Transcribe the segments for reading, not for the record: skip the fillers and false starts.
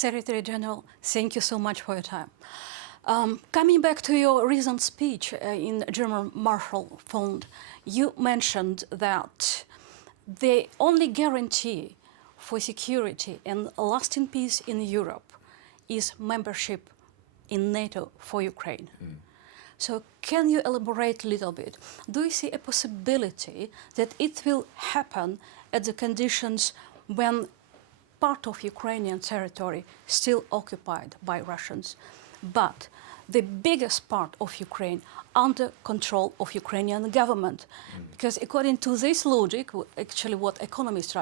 Secretary General, thank you so much for your time. Coming back to your recent speech in German Marshall Fund, you mentioned that the only guarantee for security and lasting peace in Europe is membership in NATO for Ukraine. So can you elaborate a little bit? Do you see a possibility that it will happen at the conditions when part of Ukrainian territory still occupied by Russians, but the biggest part of Ukraine under control of Ukrainian government? Because according to this logic, actually what economists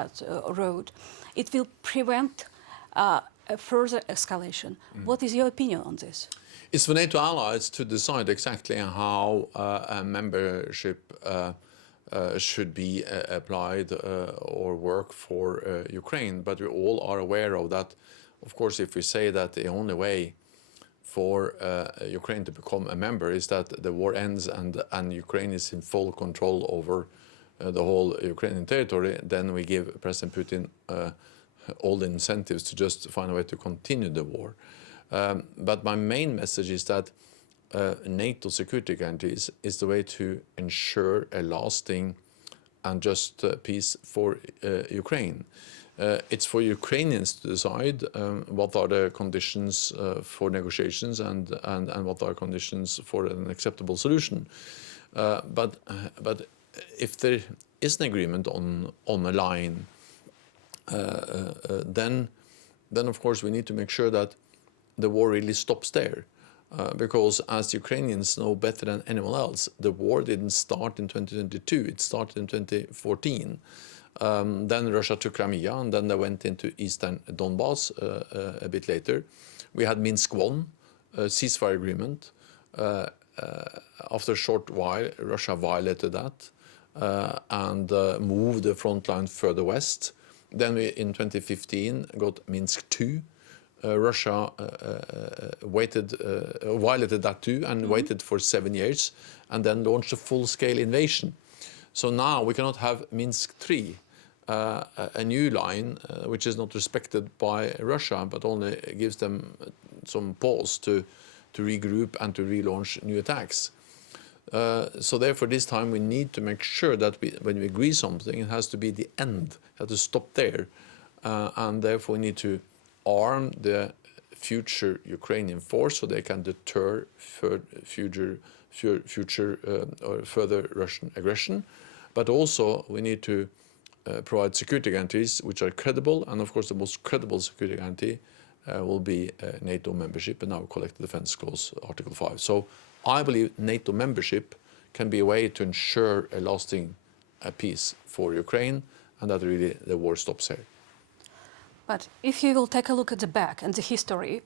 wrote, it will prevent a further escalation. What is your opinion on this? It's for NATO allies to decide exactly how a membership should be applied or work for Ukraine. But we all are aware of that. Of course, if we say that the only way for Ukraine to become a member is that the war ends and Ukraine is in full control over the whole Ukrainian territory, then we give President Putin all the incentives to just find a way to continue the war. But my main message is that NATO security guarantees is the way to ensure a lasting and just peace for Ukraine. It's for Ukrainians to decide what are the conditions for negotiations and what are conditions for an acceptable solution. But if there is an agreement on a line, then of course we need to make sure that the war really stops there. Because as Ukrainians know better than anyone else, the war didn't start in 2022, it started in 2014. Then Russia took Crimea, and then they went into eastern Donbass a bit later. We had Minsk I, a ceasefire agreement. After a short while, Russia violated that and moved the front line further west. Then we, in 2015, got Minsk II. Russia violated that too and waited for 7 years and then launched a full-scale invasion. So now we cannot have Minsk III, a new line which is not respected by Russia but only gives them some pause to regroup and to relaunch new attacks. So therefore this time we need to make sure that when we agree something, it has to be the end, it has to stop there. And therefore we need to arm the future Ukrainian force so they can deter future or further Russian aggression. But also we need to provide security guarantees which are credible, and of course the most credible security guarantee will be NATO membership and our collective defense clause, Article 5. So I believe NATO membership can be a way to ensure a lasting peace for Ukraine and that really the war stops here. But if you will take a look at the back and the history,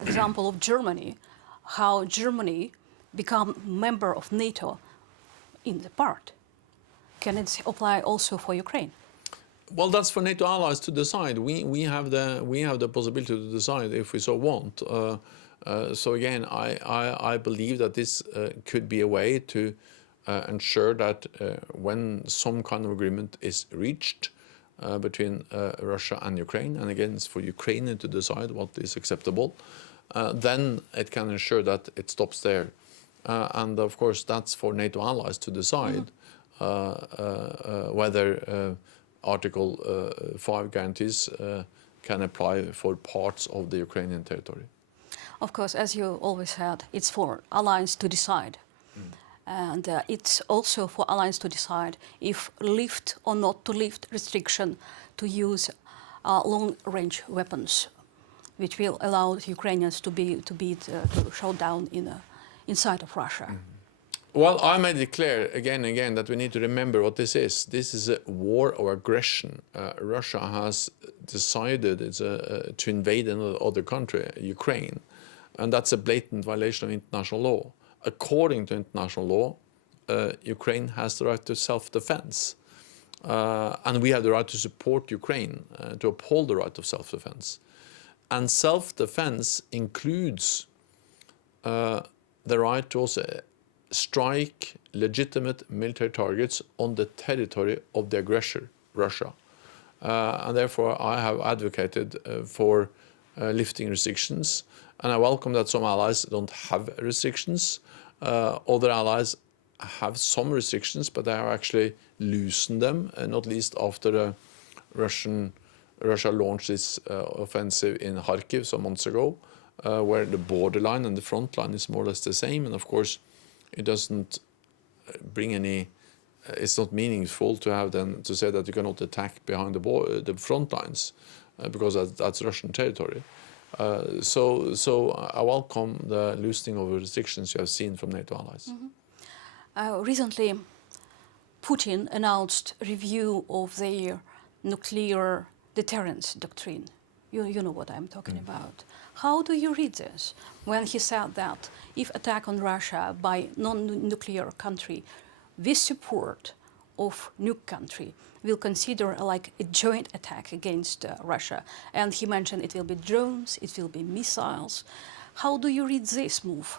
example of Germany, how Germany become member of NATO in the part, can it apply also for Ukraine? Well, that's for NATO allies to decide. We have the possibility to decide if we so want. So again, I believe that this could be a way to ensure that when some kind of agreement is reached between Russia and Ukraine, and again it's for Ukraine to decide what is acceptable, then it can ensure that it stops there. And of course that's for NATO allies to decide whether Article 5 guarantees can apply for parts of the Ukrainian territory. Of course, as you always said, it's for allies to decide. And it's also for allies to decide if lift or not to lift restriction to use long-range weapons, which will allow the Ukrainians to show down inside of Russia. Well, I made it clear again and again that we need to remember what this is. This is a war of aggression. Russia has decided to invade another country, Ukraine, and that's a blatant violation of international law. According to international law, Ukraine has the right to self-defense. And we have the right to support Ukraine, to uphold the right of self-defense. And self-defense includes the right to also strike legitimate military targets on the territory of the aggressor, Russia. And therefore, I have advocated for lifting restrictions. And I welcome that some allies don't have restrictions. Other allies have some restrictions, but they are actually loosened them, not least after Russia launched its offensive in Kharkiv some months ago, where the borderline and the front line is more or less the same. And of course, it doesn't bring any. It's not meaningful to have then to say that you cannot attack behind the front lines, because that's Russian territory. So I welcome the loosening of restrictions you have seen from NATO allies. Recently, Putin announced review of their nuclear deterrence doctrine. You know what I'm talking about. How do you read this when he said that if attack on Russia by non-nuclear country with support of nuke country will consider like a joint attack against Russia, and he mentioned it will be drones, it will be missiles. How do you read this move?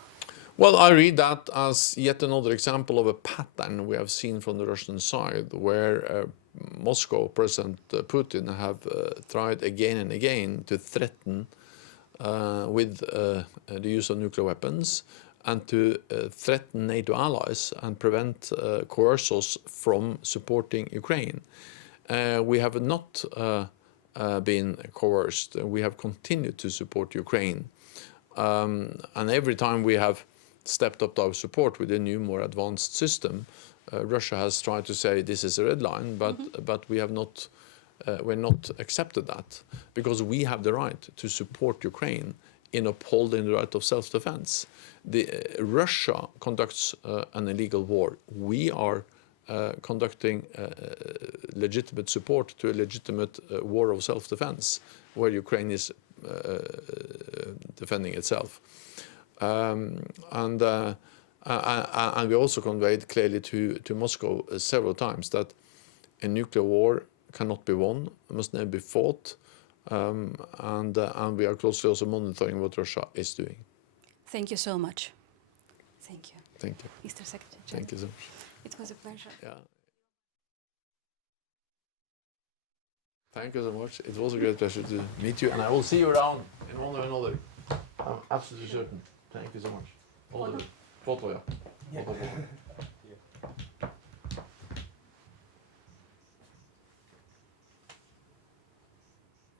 Well, I read that as yet another example of a pattern we have seen from the Russian side, where Moscow, President Putin, have tried again and again to threaten with the use of nuclear weapons and to threaten NATO allies and prevent coerce us from supporting Ukraine. We have not been coerced. We have continued to support Ukraine. And every time we have stepped up our support with a new, more advanced system, Russia has tried to say this is a red line, but we have not, we're not accepted that, because we have the right to support Ukraine in upholding the right of self-defense. Russia conducts an illegal war. We are conducting legitimate support to a legitimate war of self-defense, where Ukraine is defending itself. And we also conveyed clearly to Moscow several times that a nuclear war cannot be won, must never be fought, and we are closely also monitoring what Russia is doing. Thank you so much. Thank you. Thank you. Mr. Secretary. Thank you so much. It was a pleasure. Yeah. Thank you so much. It was a great pleasure to meet you, and I will see you around in one or another. I'm absolutely certain. Thank you so much. All the best. Photo, yeah. Photo.